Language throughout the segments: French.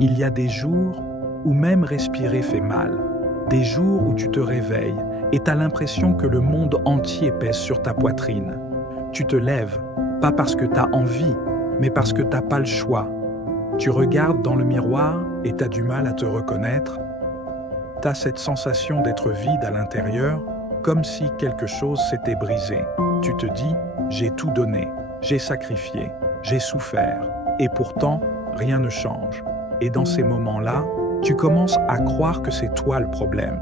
Il y a des jours où même respirer fait mal, des jours où tu te réveilles et t'as l'impression que le monde entier pèse sur ta poitrine. Tu te lèves, pas parce que t'as envie, mais parce que t'as pas le choix. Tu regardes dans le miroir et t'as du mal à te reconnaître. T'as cette sensation d'être vide à l'intérieur, comme si quelque chose s'était brisé. Tu te dis, j'ai tout donné, j'ai sacrifié, j'ai souffert, et pourtant, rien ne change. Et dans ces moments-là, tu commences à croire que c'est toi le problème.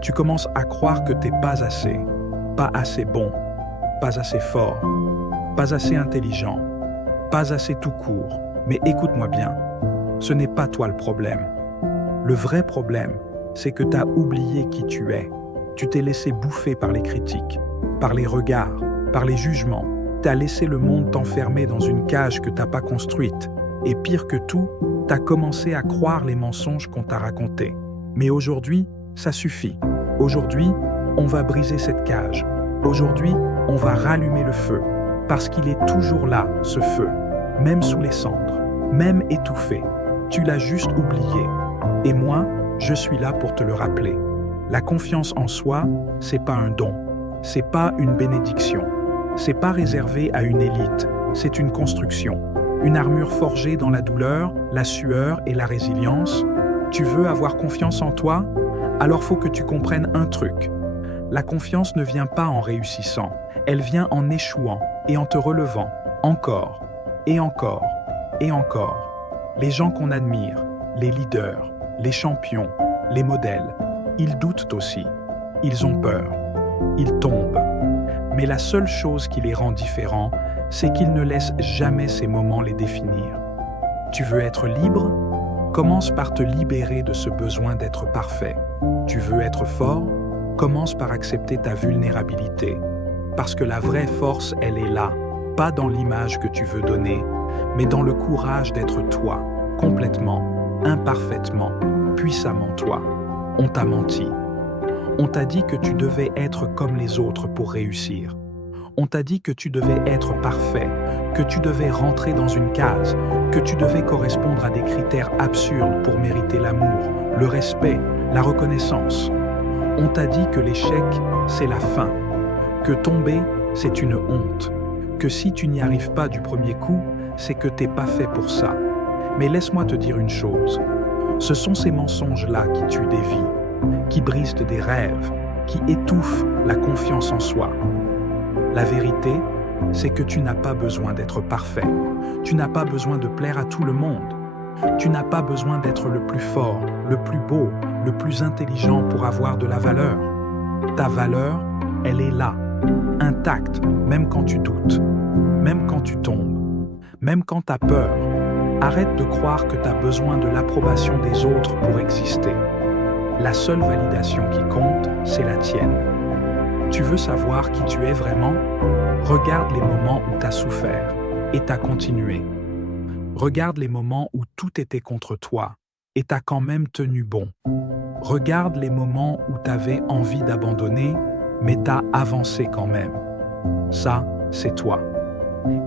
Tu commences à croire que t'es pas assez bon, pas assez fort, pas assez intelligent, pas assez tout court. Mais écoute-moi bien, ce n'est pas toi le problème. Le vrai problème, c'est que t'as oublié qui tu es. Tu t'es laissé bouffer par les critiques, par les regards, par les jugements. T'as laissé le monde t'enfermer dans une cage que t'as pas construite. Et pire que tout, t'as commencé à croire les mensonges qu'on t'a racontés. Mais aujourd'hui, ça suffit. Aujourd'hui, on va briser cette cage. Aujourd'hui, on va rallumer le feu. Parce qu'il est toujours là, ce feu. Même sous les cendres, même étouffé. Tu l'as juste oublié. Et moi, je suis là pour te le rappeler. La confiance en soi, c'est pas un don. C'est pas une bénédiction. C'est pas réservé à une élite. C'est une construction. Une armure forgée dans la douleur, la sueur et la résilience. Tu veux avoir confiance en toi? Alors faut que tu comprennes un truc. La confiance ne vient pas en réussissant. Elle vient en échouant et en te relevant. Encore, et encore, et encore. Les gens qu'on admire, les leaders, les champions, les modèles, ils doutent aussi. Ils ont peur. Ils tombent. Mais la seule chose qui les rend différents, c'est qu'ils ne laissent jamais ces moments les définir. Tu veux être libre? Commence par te libérer de ce besoin d'être parfait. Tu veux être fort? Commence par accepter ta vulnérabilité. Parce que la vraie force, elle est là, pas dans l'image que tu veux donner, mais dans le courage d'être toi, complètement, imparfaitement, puissamment toi. On t'a menti. On t'a dit que tu devais être comme les autres pour réussir. On t'a dit que tu devais être parfait, que tu devais rentrer dans une case, que tu devais correspondre à des critères absurdes pour mériter l'amour, le respect, la reconnaissance. On t'a dit que l'échec, c'est la fin, que tomber, c'est une honte, que si tu n'y arrives pas du premier coup, c'est que t'es pas fait pour ça. Mais laisse-moi te dire une chose, ce sont ces mensonges-là qui tuent des vies, qui brisent des rêves, qui étouffent la confiance en soi. La vérité, c'est que tu n'as pas besoin d'être parfait. Tu n'as pas besoin de plaire à tout le monde. Tu n'as pas besoin d'être le plus fort, le plus beau, le plus intelligent pour avoir de la valeur. Ta valeur, elle est là, intacte, même quand tu doutes, même quand tu tombes, même quand tu as peur. Arrête de croire que tu as besoin de l'approbation des autres pour exister. La seule validation qui compte, c'est la tienne. Tu veux savoir qui tu es vraiment? Regarde les moments où tu as souffert et tu as continué. Regarde les moments où tout était contre toi et tu as quand même tenu bon. Regarde les moments où tu avais envie d'abandonner, mais tu as avancé quand même. Ça, c'est toi.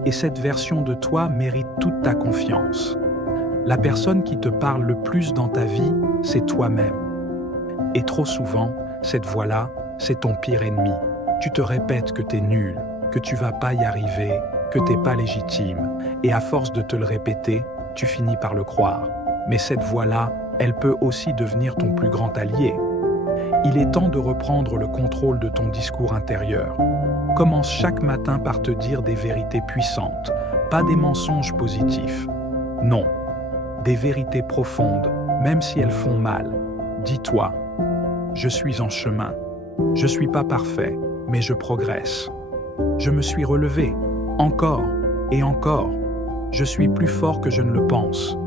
Et cette version de toi mérite toute ta confiance. La personne qui te parle le plus dans ta vie, c'est toi-même. Et trop souvent, cette voix-là, c'est ton pire ennemi. Tu te répètes que t'es nul, que tu vas pas y arriver, que t'es pas légitime. Et à force de te le répéter, tu finis par le croire. Mais cette voix-là, elle peut aussi devenir ton plus grand allié. Il est temps de reprendre le contrôle de ton discours intérieur. Commence chaque matin par te dire des vérités puissantes, pas des mensonges positifs. Non, des vérités profondes, même si elles font mal. Dis-toi, je suis en chemin. Je suis pas parfait, mais je progresse. Je me suis relevé, encore et encore. Je suis plus fort que je ne le pense.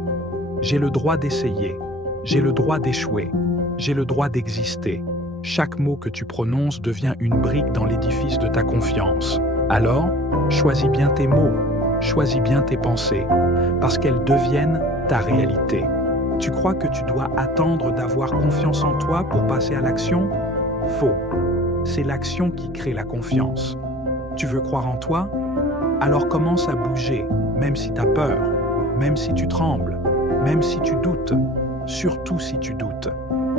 J'ai le droit d'essayer, j'ai le droit d'échouer, j'ai le droit d'exister. Chaque mot que tu prononces devient une brique dans l'édifice de ta confiance. Alors, choisis bien tes mots, choisis bien tes pensées, parce qu'elles deviennent ta réalité. Tu crois que tu dois attendre d'avoir confiance en toi pour passer à l'action? Faux. C'est l'action qui crée la confiance. Tu veux croire en toi? Alors commence à bouger, même si tu as peur, même si tu trembles, même si tu doutes, surtout si tu doutes.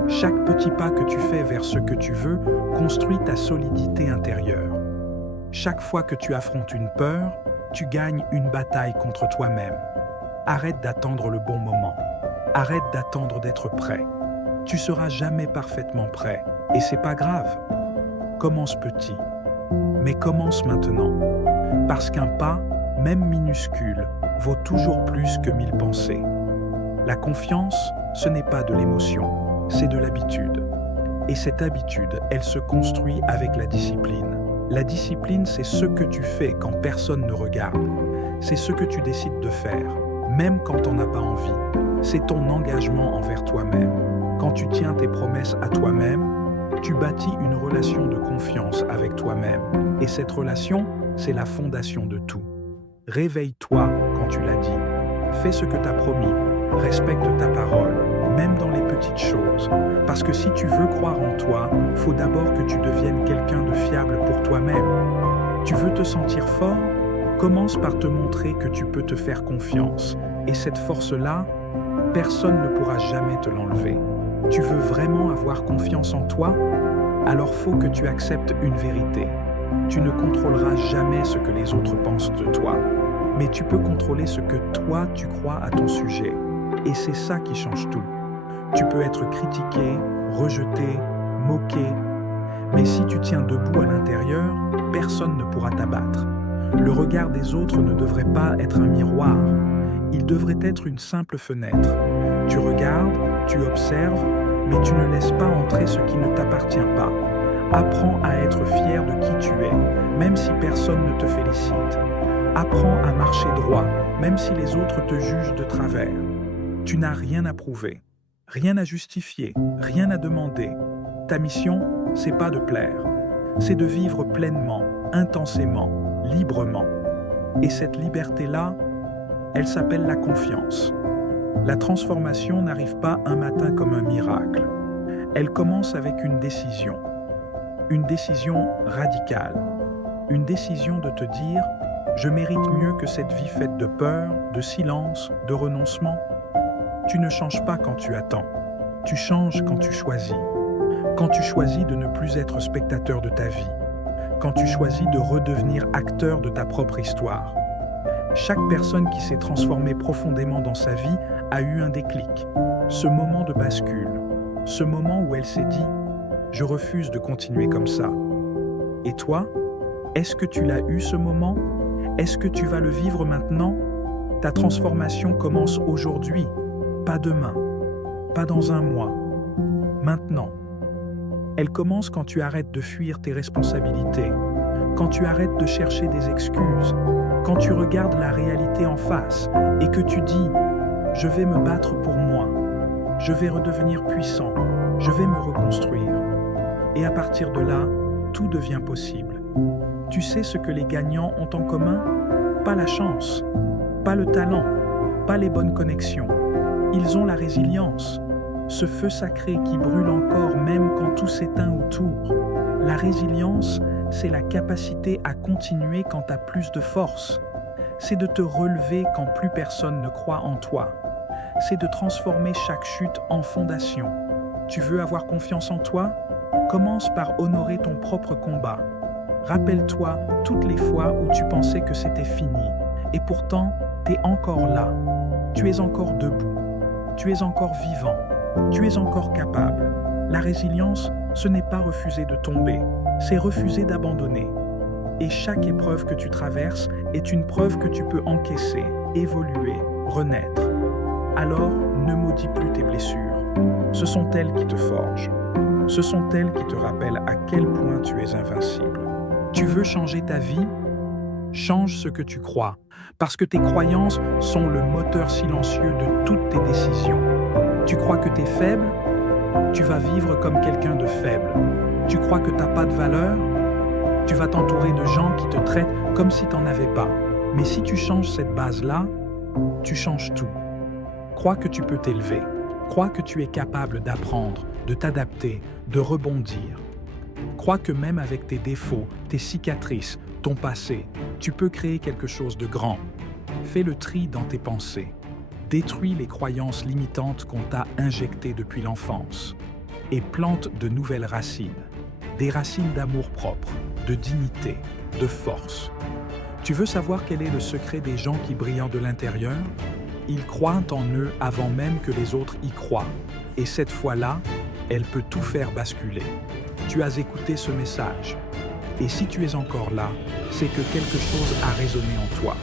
Chaque petit pas que tu fais vers ce que tu veux construit ta solidité intérieure. Chaque fois que tu affrontes une peur, tu gagnes une bataille contre toi-même. Arrête d'attendre le bon moment. Arrête d'attendre d'être prêt. Tu seras jamais parfaitement prêt, et c'est pas grave. Commence petit, mais commence maintenant. Parce qu'un pas, même minuscule, vaut toujours plus que 1000 pensées. La confiance, ce n'est pas de l'émotion, c'est de l'habitude. Et cette habitude, elle se construit avec la discipline. La discipline, c'est ce que tu fais quand personne ne regarde. C'est ce que tu décides de faire, même quand t'en as pas envie. C'est ton engagement envers toi-même. Quand tu tiens tes promesses à toi-même, tu bâtis une relation de confiance avec toi-même. Et cette relation, c'est la fondation de tout. Réveille-toi quand tu l'as dit. Fais ce que t'as promis. Respecte ta parole, même dans les petites choses. Parce que si tu veux croire en toi, faut d'abord que tu deviennes quelqu'un de fiable pour toi-même. Tu veux te sentir fort? Commence par te montrer que tu peux te faire confiance. Et cette force-là, personne ne pourra jamais te l'enlever. Tu veux vraiment avoir confiance en toi? Alors faut que tu acceptes une vérité. Tu ne contrôleras jamais ce que les autres pensent de toi. Mais tu peux contrôler ce que toi tu crois à ton sujet. Et c'est ça qui change tout. Tu peux être critiqué, rejeté, moqué. Mais si tu tiens debout à l'intérieur, personne ne pourra t'abattre. Le regard des autres ne devrait pas être un miroir. Il devrait être une simple fenêtre. Tu regardes, tu observes, mais tu ne laisses pas entrer ce qui ne t'appartient pas. Apprends à être fier de qui tu es, même si personne ne te félicite. Apprends à marcher droit, même si les autres te jugent de travers. Tu n'as rien à prouver, rien à justifier, rien à demander. Ta mission, c'est pas de plaire, c'est de vivre pleinement, intensément, librement. Et cette liberté-là, elle s'appelle la confiance. La transformation n'arrive pas un matin comme un miracle. Elle commence avec une décision radicale, une décision de te dire « Je mérite mieux que cette vie faite de peur, de silence, de renoncement ». Tu ne changes pas quand tu attends, tu changes quand tu choisis. Quand tu choisis de ne plus être spectateur de ta vie, quand tu choisis de redevenir acteur de ta propre histoire. Chaque personne qui s'est transformée profondément dans sa vie a eu un déclic, ce moment de bascule, ce moment où elle s'est dit « Je refuse de continuer comme ça ». Et toi, est-ce que tu l'as eu ce moment? Est-ce que tu vas le vivre maintenant? Ta transformation commence aujourd'hui, pas demain, pas dans un mois, maintenant. Elle commence quand tu arrêtes de fuir tes responsabilités, quand tu arrêtes de chercher des excuses, quand tu regardes la réalité en face et que tu dis « Je vais me battre pour moi, je vais redevenir puissant, je vais me reconstruire ». Et à partir de là, tout devient possible. Tu sais ce que les gagnants ont en commun? Pas la chance, pas le talent, pas les bonnes connexions. Ils ont la résilience, ce feu sacré qui brûle encore même quand tout s'éteint autour. La résilience, c'est la capacité à continuer quand tu as plus de force. C'est de te relever quand plus personne ne croit en toi. C'est de transformer chaque chute en fondation. Tu veux avoir confiance en toi? Commence par honorer ton propre combat. Rappelle-toi toutes les fois où tu pensais que c'était fini. Et pourtant, tu es encore là. Tu es encore debout. Tu es encore vivant. Tu es encore capable. La résilience, ce n'est pas refuser de tomber, c'est refuser d'abandonner. Et chaque épreuve que tu traverses est une preuve que tu peux encaisser, évoluer, renaître. Alors, ne maudis plus tes blessures. Ce sont elles qui te forgent. Ce sont elles qui te rappellent à quel point tu es invincible. Tu veux changer ta vie? Change ce que tu crois, parce que tes croyances sont le moteur silencieux de toutes tes décisions. Tu crois que tu es faible? Tu vas vivre comme quelqu'un de faible. Tu crois que tu n'as pas de valeur? Tu vas t'entourer de gens qui te traitent comme si tu n'en avais pas. Mais si tu changes cette base-là, tu changes tout. Crois que tu peux t'élever. Crois que tu es capable d'apprendre, de t'adapter, de rebondir. Crois que même avec tes défauts, tes cicatrices, ton passé, tu peux créer quelque chose de grand. Fais le tri dans tes pensées. Détruis les croyances limitantes qu'on t'a injectées depuis l'enfance et plante de nouvelles racines, des racines d'amour-propre, de dignité, de force. Tu veux savoir quel est le secret des gens qui brillent de l'intérieur? Ils croient en eux avant même que les autres y croient. Et cette fois-là, elle peut tout faire basculer. Tu as écouté ce message. Et si tu es encore là, c'est que quelque chose a résonné en toi.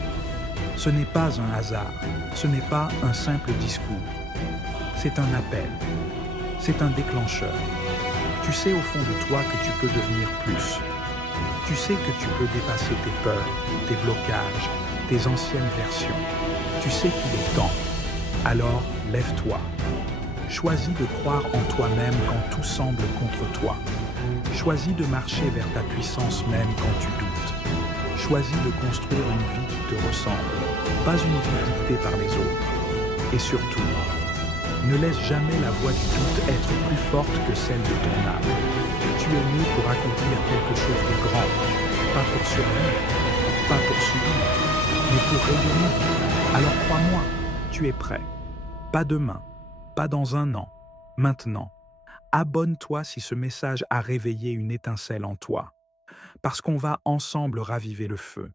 Ce n'est pas un hasard, ce n'est pas un simple discours. C'est un appel, c'est un déclencheur. Tu sais au fond de toi que tu peux devenir plus. Tu sais que tu peux dépasser tes peurs, tes blocages, tes anciennes versions. Tu sais qu'il est temps. Alors, lève-toi. Choisis de croire en toi-même quand tout semble contre toi. Choisis de marcher vers ta puissance même quand tu doutes. Choisis de construire une vie qui te ressemble, pas une vie dictée par les autres. Et surtout, ne laisse jamais la voix du doute être plus forte que celle de ton âme. Tu es né pour accomplir quelque chose de grand, pas pour survivre, pas pour subir, mais pour rayonner. Alors crois-moi, tu es prêt. Pas demain, pas dans un an, maintenant. Abonne-toi si ce message a réveillé une étincelle en toi. Parce qu'on va ensemble raviver le feu.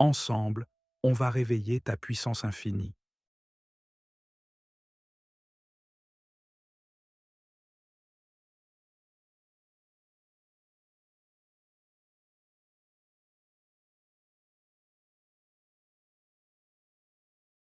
Ensemble, on va réveiller ta puissance infinie.